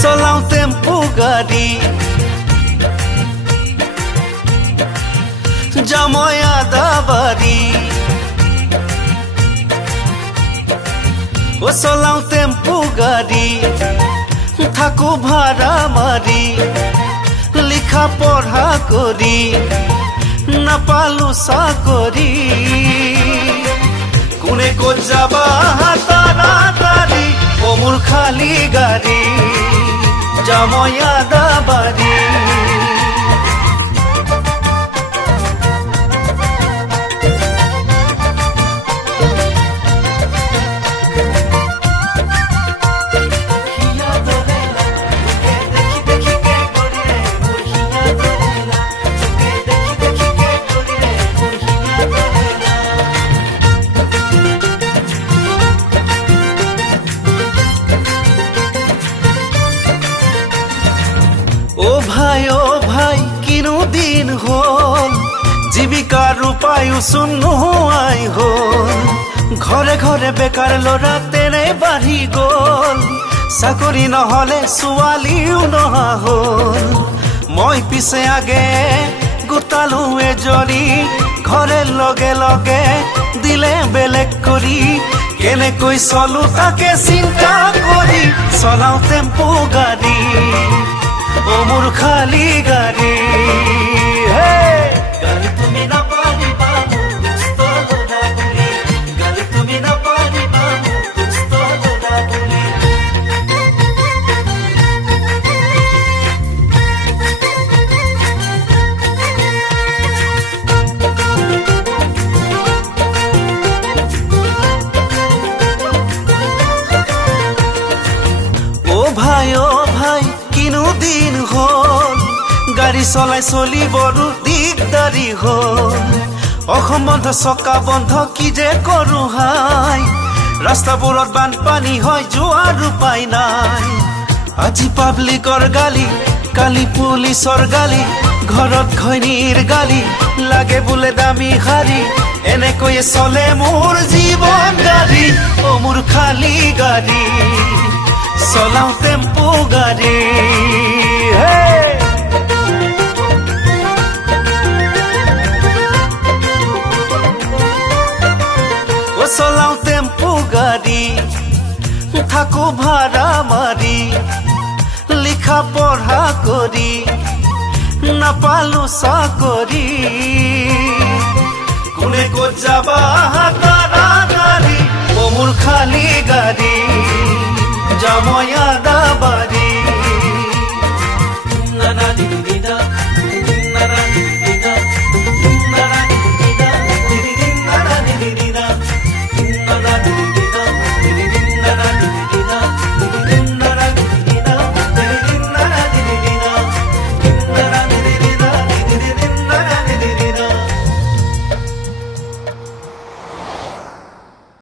চলাও টেম্পু গাড়ী যামই আদাবাৰী চলাও টেম্পু গাড়ী থাকো ভাড়া মাৰি লিখা পঢ়া কৰি নাপালো চাকৰি কোনে ক'ত যাবা তাড়াতাড়ি ও মোৰ খালী গাড়ী যামই আদাবাৰী ও ভাই কিনো দিন হল জীবিকাৰ উপায়ো চোন নোহোৱাই হল ঘৰে ঘৰে বেকাৰ ল'ৰা তেনে বাঢ়ি গ'ল চাকৰি নহলে ছোৱালীও নহা হল মই পিছে আগে গোটালো এজনী ঘৰে লগে লগে দিলে বেলেগ কৰি কেনেকৈ চলো তাকে চিন্তা কৰি চলাও টেম্পু গাড়ী ও মোৰ খালী গাড়ী গাড়ী তুমি নাপাৰিবা মোক দুষ্ট ল'ৰা বুলি গাড়ী তুমি নাপাৰিবা মোক দুষ্ট ল'ৰা বুলি ও ভাই কিনো দিন হল গাড়ী চলাই চলিবৰো দিগদাৰী হল অসম বন্ধ চকা বন্ধ কি যে কৰো হাই ৰাস্তাবোৰত বানপানী হয় যোৱাৰ উপায় নাই আজি পাব্লিকৰ গালি কালি পুলিচৰ গালি ঘৰত ঘৈণীৰ গালি লাগে বোলে দামী শাৰী এনেকৈয়ে চলে মোৰ জীৱন গাড়ী ও মোৰ খালী গাড়ী চলাও টেম্পু গাড়ী চলাও টেম্পু গাড়ী থাকো ভাড়া মাৰি লিখা পঢ়া কৰি নাপালো চাকৰি কোনে ক'ত যাবা তাড়াতাড়ি ও মোৰ খালী গাড়ী যামই